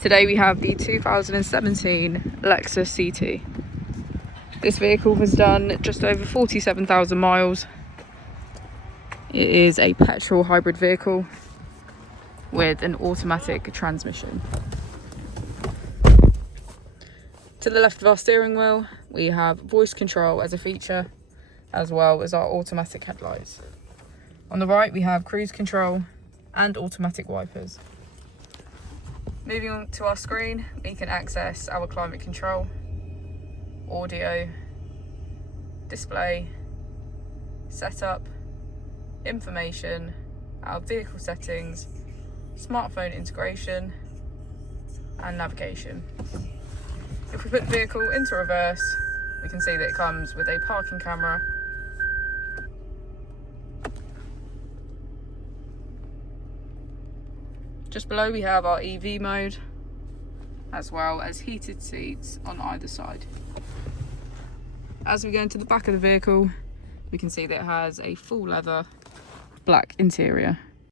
Today we have the 2017 Lexus CT. This vehicle has done just over 47,000 miles. It is a petrol hybrid vehicle with an automatic transmission. To the left of our steering wheel, we have voice control as a feature, as well as our automatic headlights. On the right, we have cruise control and automatic wipers. Moving on to our screen, we can access our climate control, audio, display, setup, information, our vehicle settings, smartphone integration, and navigation. If we put the vehicle into reverse, we can see that it comes with a parking camera, just below we have our EV mode, as well as heated seats on either side. As we go into the back of the vehicle, we can see that it has a full leather black interior.